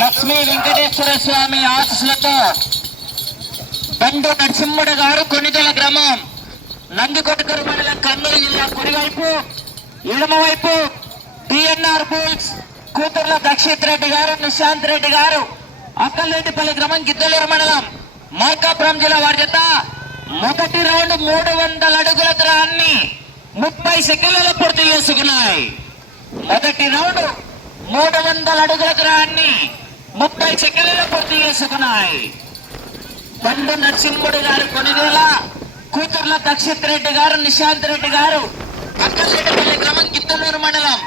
లక్ష్మీ వెంకటేశ్వర స్వామి ఆశీస్సులతో బండు నరసింహుడు గారు కొనిదల గ్రామం నందికొట్కూరు మండలం కర్నూలు జిల్లా కుడివైపు ఎడమవైపు టిఎన్ఆర్ బుల్స్ కూతుర్ల దక్షిత్ రెడ్డి గారు నిశాంత్ రెడ్డి గారు అక్కల్రెడ్డిపల్లి గ్రామం గిద్దలూరు మండలం మార్కాపురం జిల్లా వారి చేత మొదటి రౌండ్ 300 అడుగుల దూరాన్ని 30 సెకండ్లలో పూర్తి చేసుకున్నాయి. మొదటి రౌండ్ 300 అడుగుల దూరాన్ని 30 సెకండ్లలో పూర్తి చేసుకున్నాయి. బండు నరసింహుడు గారు కొనిదేల కూతుర్ల దక్షిత్ రెడ్డి గారు నిశాంత్ రెడ్డి గారు అక్కల్రెడ్డిపల్లి గ్రామం గిద్దలూరు మండలం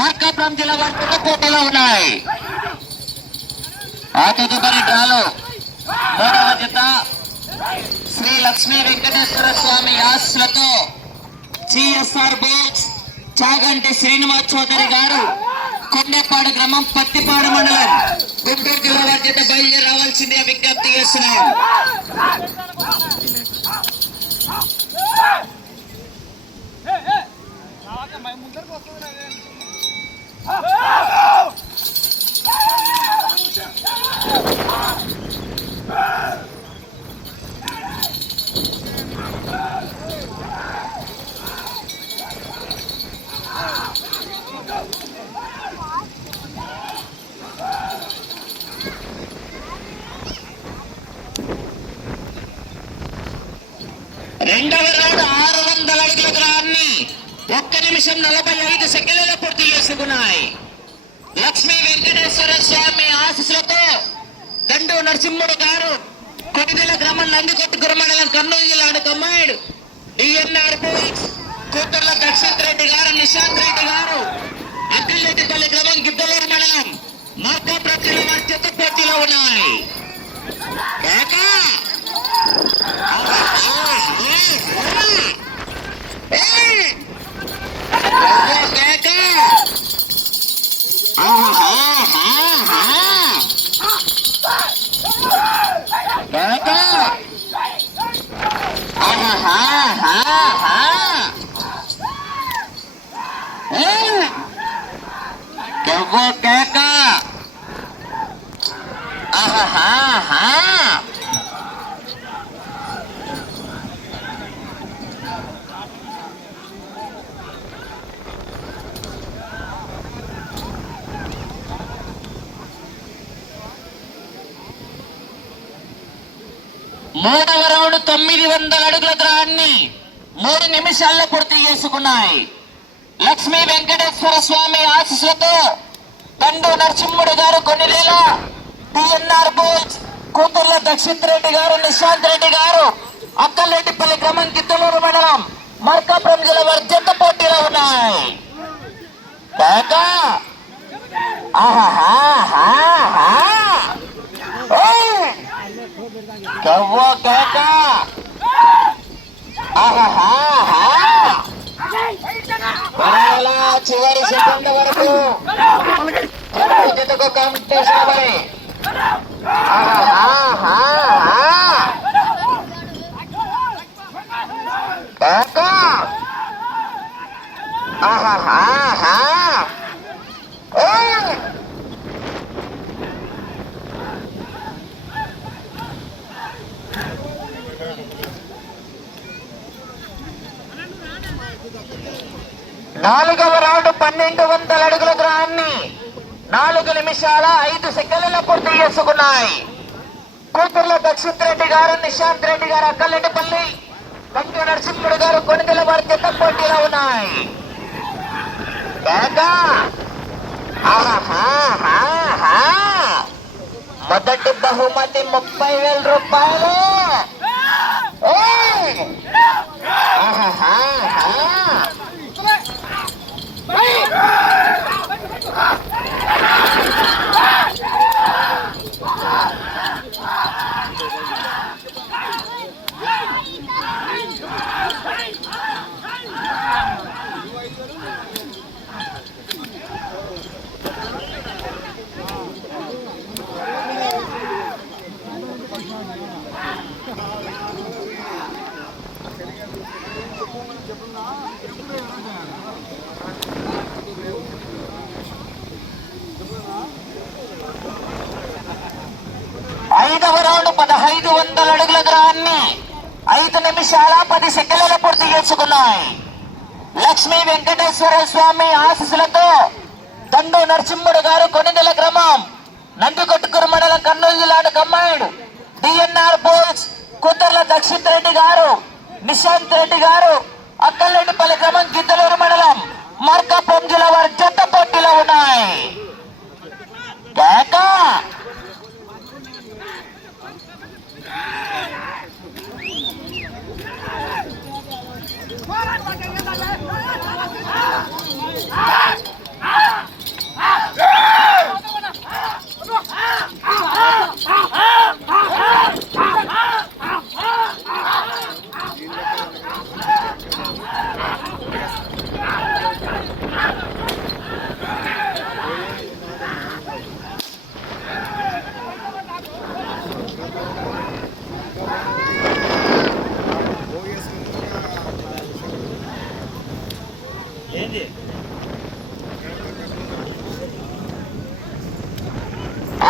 మార్కాపురం జిల్లా వారి పోటీలో ఉన్నాయి. ఆ తదుపరి డ్రాలో 3వ జత శ్రీ లక్ష్మీ వెంకటేశ్వర స్వామి ఆశీస్సులతో జిఎస్ఆర్ బోల్స్ చాగంటి శ్రీనివాస్ చౌదరి గారు కొండేపాడు గ్రామం పత్తిపాడు మండలం గుంటూరు జిల్లా వారి చేత బయలుదేరి రావాల్సిందే విజ్ఞప్తి చేస్తున్నాం. రెండవ రౌండ్ 600 అడుగుల దూరాన్ని 1 నిమిషం 45 సెకండ్లలో పూర్తి చేసుకున్నాయి. లక్ష్మీ వెంకటేశ్వర స్వామి ఆశీస్సులతో దండు నరసింహుడు గారు కొనిదెల గ్రామం నందికొట్కూరు మండలం కర్నూలు జిల్లా కమ్మాయిడు డిఎన్ఆర్ బుల్స్ కూతుర్ల దక్షిత్ రెడ్డి గారు నిశాంత్ రెడ్డి గారు అక్కల్రెడ్డిపల్లి గ్రామం గిద్దలూరు మండలం మార్కాపురం జిల్లా వారి చేత పోటీలో ఉన్నాయి. మూడవ రౌండ్ 900 అడుగుల దూరాన్ని 3 నిమిషాల్లో పూర్తి చేసుకున్నాయి. లక్ష్మీ వెంకటేశ్వర స్వామి ఆశీస్సులతో దండు నరసింహుడు గారు కొన్నిలేల టిఎన్ఆర్ బుల్స్ కూతుర్ల దక్షిత్ రెడ్డి గారు నిశాంత్ రెడ్డి గారు అక్కల్రెడ్డిపల్లి గ్రామం గిద్దలూరు మండలం మార్కాపురం జిల్లా వారి జత పోటీలో ఉన్నాయి. చివరి సెకండ్ వరకు జతకు కాంపిటీషన్ మరి నాలుగవ రౌండ్ 1200 అడుగుల దూరాన్ని 4 నిమిషాల 5 సెకండ్లలో పూర్తి చేసుకున్నాయి. కూతుర్ల దక్షిత్ రెడ్డి గారు నిశాంత్ రెడ్డి గారు అక్కల్రెడ్డిపల్లి బండు నరసింహుడు గారు కొనిదెల వారి జత పోటీలో ఉన్నాయి. మొదటి బహుమతి 30,000 రూపాయలు. 1500 అడుగుల దూరాన్ని 5 నిమిషాల 10 సెకండ్లలో పూర్తి చేసుకున్నాయి. లక్ష్మీ వెంకటేశ్వర స్వామి ఆశీస్సులతో దండు నరసింహుడు గారు కొనిదెల గ్రామం నందికొట్కూరు మండలం కర్నూలు జిల్లాను కమ్మాయిడు డిఎన్ఆర్ బోల్స్ కుత్తర్ల దక్షిత్ రెడ్డి గారు నిశాంత్ రెడ్డి గారు అక్కలరెడ్డిపల్లి గ్రామం గిద్దలూరు మండలం మార్కాపురం జిల్లా వారి జత పోటీలో ఉన్నాయి.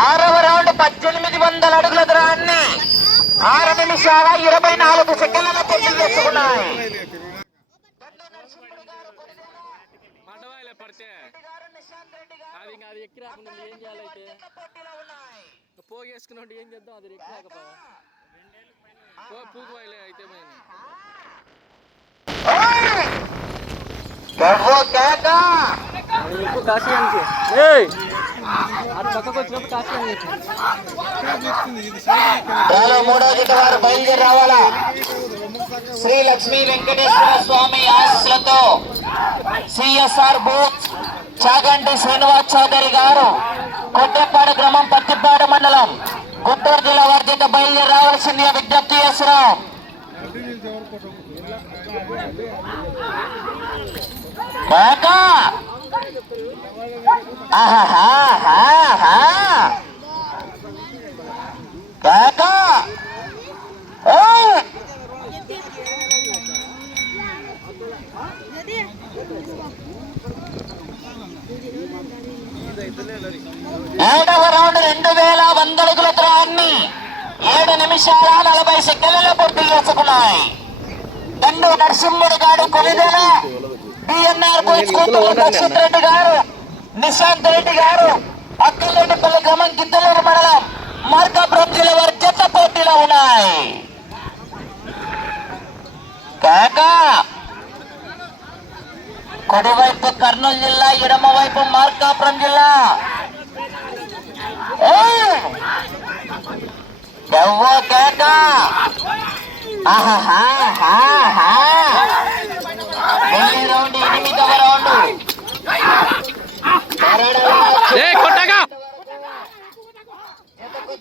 ఆరవ రౌండ్ 1800 అడుగుల దూరాన్ని 6 నిమిషాల 24 సెకండ్లలో పూర్తి చేసుకున్నాయి. పోగేసుకున్నట్టు ఏం చేద్దాం, అది ఎక్కలేకపోయా పూకువాయిలే అయితే మూడో జత వారు బయలుదేరి రావాలా. శ్రీ లక్ష్మీ వెంకటేశ్వర స్వామి ఆశీస్సులతో సిఎస్ఆర్ బూత్ చాగంటి శ్రీనివాస్ చౌదరి గారు కొట్టేపాడు గ్రామం పత్తిపాడు మండలం గుంటూరు జిల్లా వారి జత బయలుదేరి రావాల్సింది విజ్ఞప్తి చేస్తున్నాం. ఏడవ రౌండ్ 2100 అడుగుల దూరాన్ని 7 నిమిషాల 40 సెకండ్లలో పూర్తి చేసుకున్నాయి. దండు నరసింహుడు గారు కొనిదెల డిఎన్ఆర్ దక్షిత్ రెడ్డి గారు నిశాంత్ రెడ్డి గారు అక్కలరెడ్డిపల్లి గ్రామం గిద్దలూరు మండలం మార్కాపురం జిల్లా వారి జత పోటీలో ఉన్నాయి. కుడివైపు కర్నూలు జిల్లా, ఎడమ వైపు మార్కాపురం జిల్లా. రౌండ్ 8వ రౌండ్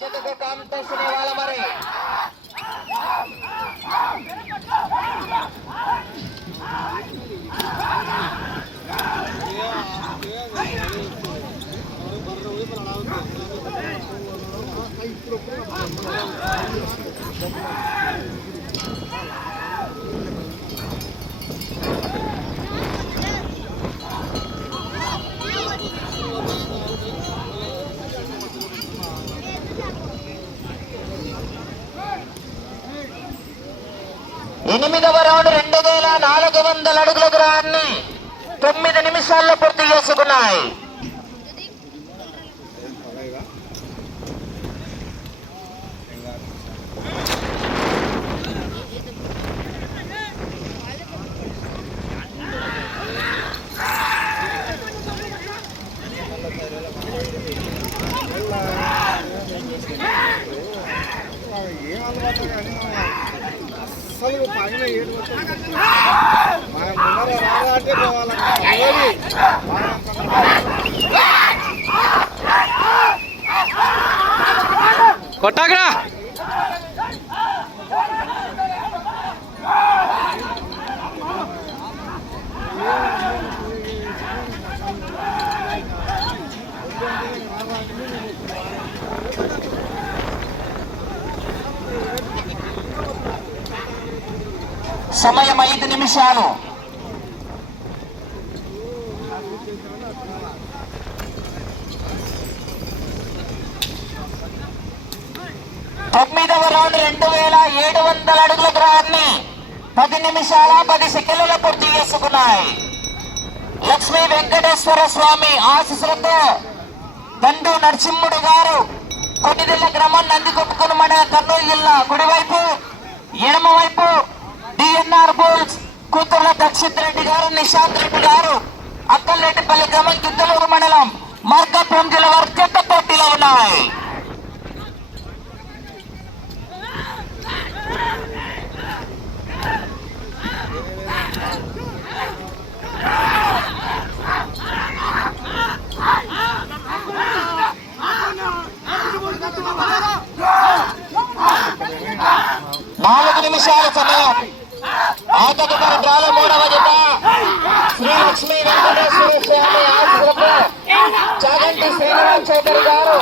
జతకు కాంపిటీషన్ ఇవ్వాల మరి. ఎనిమిదవ రౌండ్ 2400 అడుగుల దూరాన్ని 9 నిమిషాల్లో పూర్తి చేసుకున్నాయి. కొట్టాకరా సమయం 5 నిమిషాలు. తొమ్మిదవ రౌండ్ 2700 అడుగుల దూరాన్ని 10 నిమిషాల 10 సెకండ్లలో పూర్తి చేసుకున్నాయి. లక్ష్మీ వెంకటేశ్వర స్వామి ఆశీస్సులతో దండు నరసింహుడు గారు కొట్టిదిల్ల గ్రామం నందికొట్టుకుని మండలం కర్నూలు జిల్లా కుడివైపు, ఎడమ వైపు డిఎన్ఆర్ బుల్స్ కూతుర్ల దక్షిత్ రెడ్డి గారు, నిశాంత్ రెడ్డి గారు అక్కలరెడ్డిపల్లి గ్రామం గిద్దలూరు మండలం మార్కాపురం జిల్లా వారు చెత్త పోటీలో ఉన్నాయి. నాలుగు నిమిషాల సమయం. ఆ తదుపరి డ్రాలో మూడవ జత శ్రీ లక్ష్మీ వెంకటేశ్వర స్వామి ఆశీస్సులతో చాగంటి శ్రీనివాస్ చౌదరి గారు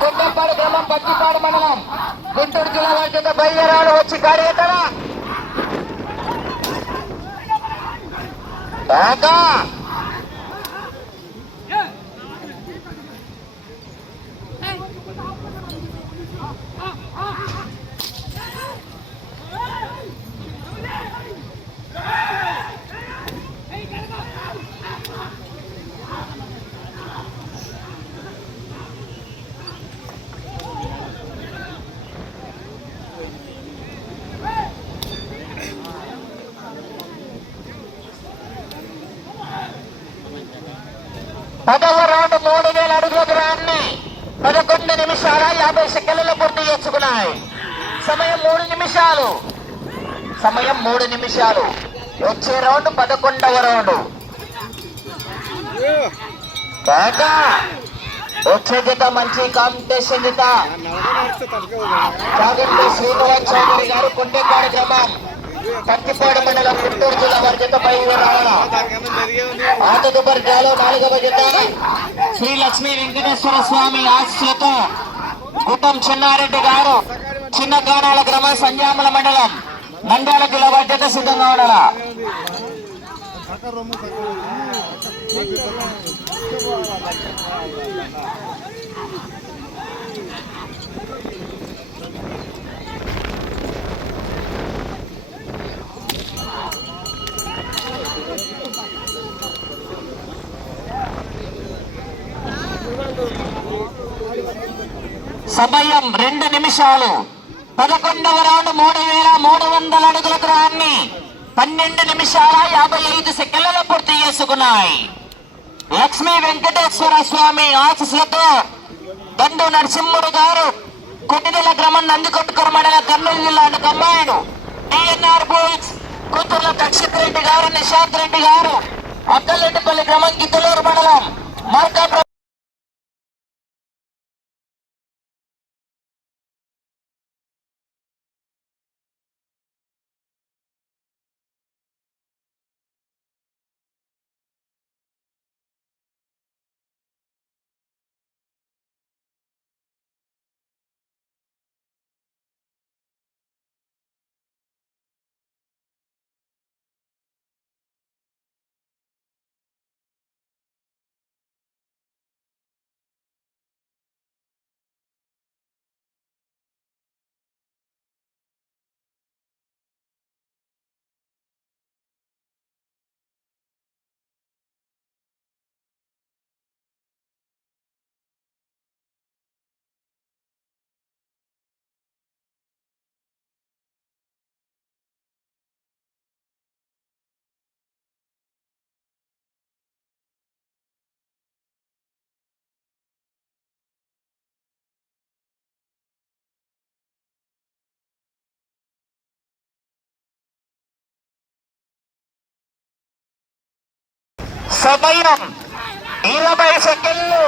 కొండపాడు గ్రామం పచ్చిపాడు మండలం గుంటూరు జిల్లా వారి జత బయలుదేరాడు. వచ్చి కార్యకర పదవ రౌండ్ 3000 అడుగుల దూరాన్ని 11 నిమిషాల 50 సెకండ్లలో పూర్తి చేసుకున్నాయి. సమయం 3 నిమిషాలు. వచ్చే రౌండ్ 11వ రౌండ్. వచ్చే జత మంచి కాంపిటీషన్ జత చాగంటి శ్రీనివాస్ చౌదరి గారు కొండపాడు గ్రామం పత్తిపాడు మండలం గుంటూరు జిల్లా వారి జత బయలుదేరాల. ఆ తదుపరి డ్రాలో 4వ జత శ్రీ లక్ష్మీ వెంకటేశ్వర స్వామి ఆశీస్సులతో గుట్టం చిన్నారెడ్డి గారు చిన్న కానాల గ్రామం సంజామల మండలం నంద్యాల జిల్లా వారి జత సిద్ధంగా ఉండాల. సమయం 2 నిమిషాలు. 11వ రౌండ్ 3300 అడుగుల దూరాన్ని 12 నిమిషాల 55 సెకండ్లలో పూర్తి చేసుకున్నాయి. లక్ష్మీ వెంకటేశ్వర స్వామి ఆశీస్సులతో దండు నరసింహుడు గారు కొట్టిదిల్ల గ్రామం నందికొట్టుకూరు మండలం కర్నూలు జిల్లా కమ్మాయుడు డిఎన్ఆర్ బుల్స్ కూతుర్ల దక్షిత్ రెడ్డి గారు, నిశాంత్ రెడ్డి గారు అక్కలరెడ్డిపల్లి గ్రామం గిద్దలూరు మండలం మార్కాపురం సమయం 20 సెకండ్లు.